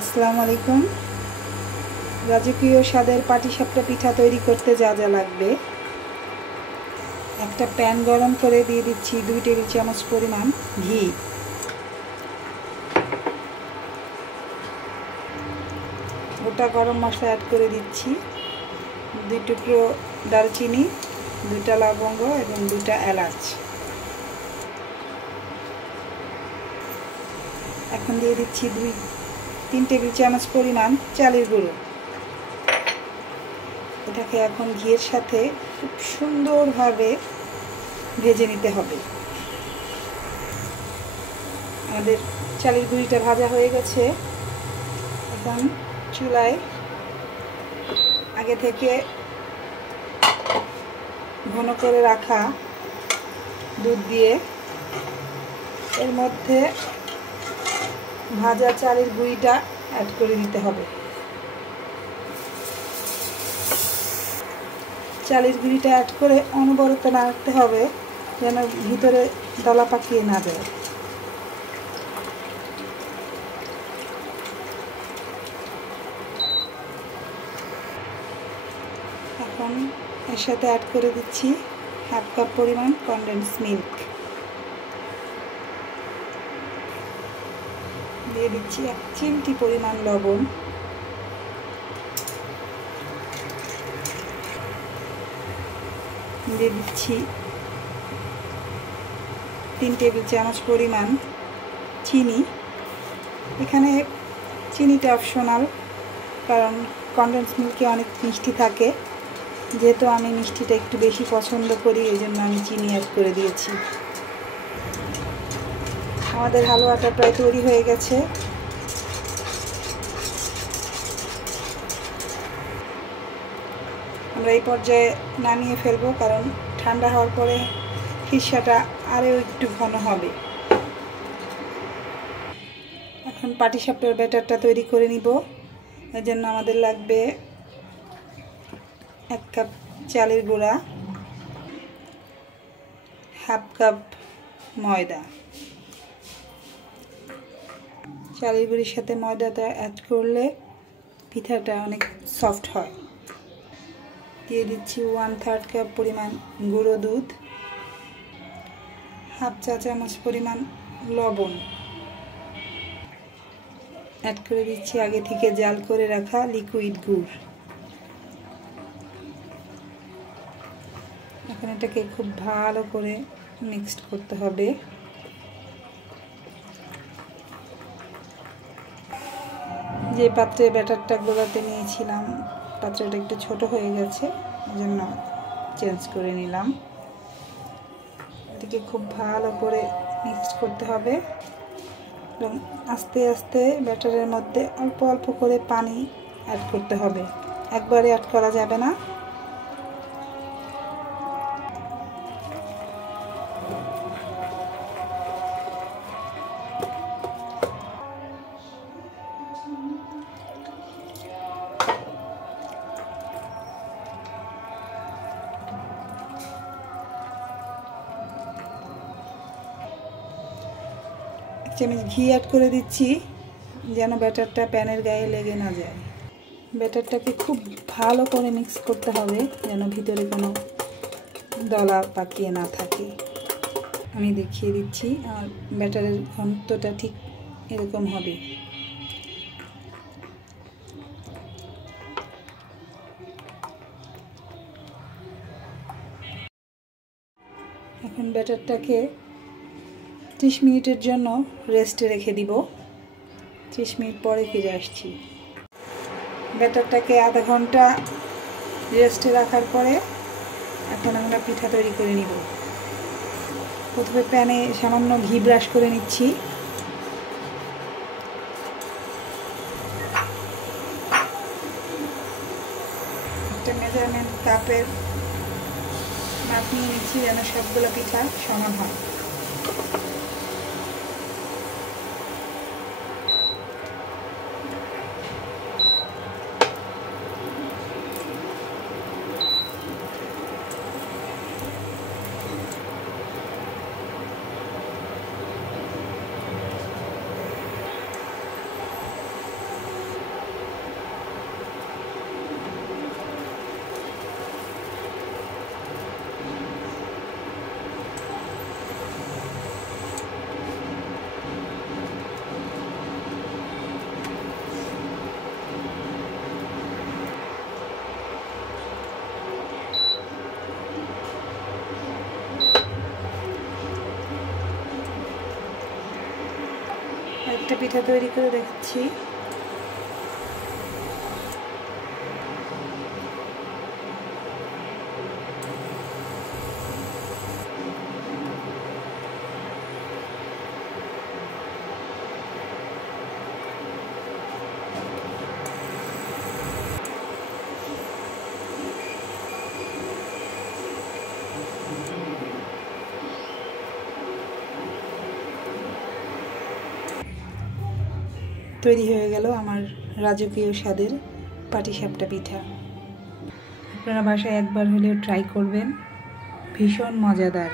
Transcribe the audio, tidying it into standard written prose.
আসসালামু আলাইকুম। রাজকীয় স্বাদের পাটিসাপটা পিঠা তৈরি করতে যা যা লাগবে, একটা প্যান গরম করে দিয়ে দিচ্ছি 2 টেবিল চামচ পরিমাণ ঘি। গোটা গরম মশলা অ্যাড করে দিচ্ছি, 2 টুকরো দারচিনি, 2টা লবঙ্গ এবং 2টা এলাচ। এখন দিয়ে দিচ্ছি 3 টেবিল চামচ পরিমাণ চালের গুঁড়ো। এটাকে এখন ঘিয়ের সাথে খুব সুন্দরভাবে ভেজে নিতে হবে। আমাদের চালের গুঁড়িটা ভাজা হয়ে গেছে। এখন চুলায় আগে থেকে ঘন করে রাখা দুধ দিয়ে এর মধ্যে ভাজা চালের গুঁড়িটা অ্যাড করে দিতে হবে। চালের গুঁড়িটা অ্যাড করে অনবরত নাড়তে হবে যেন ভিতরে দলা পাকিয়ে না যায়। এখন এর সাথে অ্যাড করে দিচ্ছি 1/2 কাপ পরিমাণ কনডেন্স মিল্ক। দিয়ে দিচ্ছি 1 চিমটি পরিমাণ লবণ। দিয়ে দিচ্ছি 3 টেবিল চামচ পরিমাণ চিনি। এখানে চিনিটা অপশনাল, কারণ কনডেন্স মিল্কে অনেক মিষ্টি থাকে। যেহেতু আমি মিষ্টিটা একটু বেশি পছন্দ করি, এই জন্য আমি চিনি অ্যাড করে দিয়েছি। আমাদের হালুয়াটা প্রায় তৈরি হয়ে গেছে। আমরা এই পর্যায়ে নামিয়ে ফেলবো, কারণ ঠান্ডা হওয়ার পরে খিরসাটা আরও একটু ঘন হবে। এখন পাটিসাপটার ব্যাটারটা তৈরি করে নিব। এর জন্য আমাদের লাগবে 1 কাপ চালের গুঁড়া, 1/2 কাপ ময়দা। চালের গুঁড়ির সাথে ময়দাটা অ্যাড করলে পিঠাটা অনেক সফট হয়। দিয়ে দিচ্ছি 1/3 কাপ পরিমাণ গুঁড়ো দুধ, 1/2 চা চামচ পরিমাণ লবণ। অ্যাড করে দিচ্ছি আগে থেকে জাল করে রাখা লিকুইড গুড়। এখন এটাকে খুব ভালো করে মিক্সড করতে হবে। যে পাত্রে ব্যাটারটা গোলাতে নিয়েছিলাম, পাত্রটা একটু ছোট হয়ে গেছে, এজন্য চেঞ্জ করে নিলাম। এটাকে খুব ভালো করে মিক্স করতে হবে এবং আস্তে আস্তে ব্যাটারের মধ্যে অল্প অল্প করে পানি অ্যাড করতে হবে, একবারে অ্যাড করা যাবে না। চামচ ঘি অ্যাড করে দিচ্ছি যেন ব্যাটারটা প্যানের গায়ে লেগে না যায়। ব্যাটারটাকে খুব ভালো করে মিক্স করতে হবে যেন ভিতরে কোনো দলা পাকিয়ে না থাকে। আমি দেখিয়ে দিচ্ছি, আর ব্যাটারের ঘনত্বটা ঠিক এরকম হবে। এখন ব্যাটারটাকে 30 মিনিটের জন্য রেস্টে রেখে দিব। 30 মিনিট পরে ফিরে আসছি। ব্যাটারটাকে আধা ঘন্টা রেস্টে রাখার পরে এখন আমরা পিঠা তৈরি করে নিব। প্রথমে প্যানে সামান্য ঘি ব্রাশ করে নিচ্ছি। একটা মেজারমেন্ট কাপের মাপ নিয়ে নিচ্ছি যেন সবগুলো পিঠা সমান হয়। একটা পিঠা তৈরি করে দেখাচ্ছি। তৈরি হয়ে গেল আমার রাজকীয় স্বাদের পাটিসাপটা পিঠা। আপনারা বাসায় একবার হলেও ট্রাই করবেন, ভীষণ মজাদার।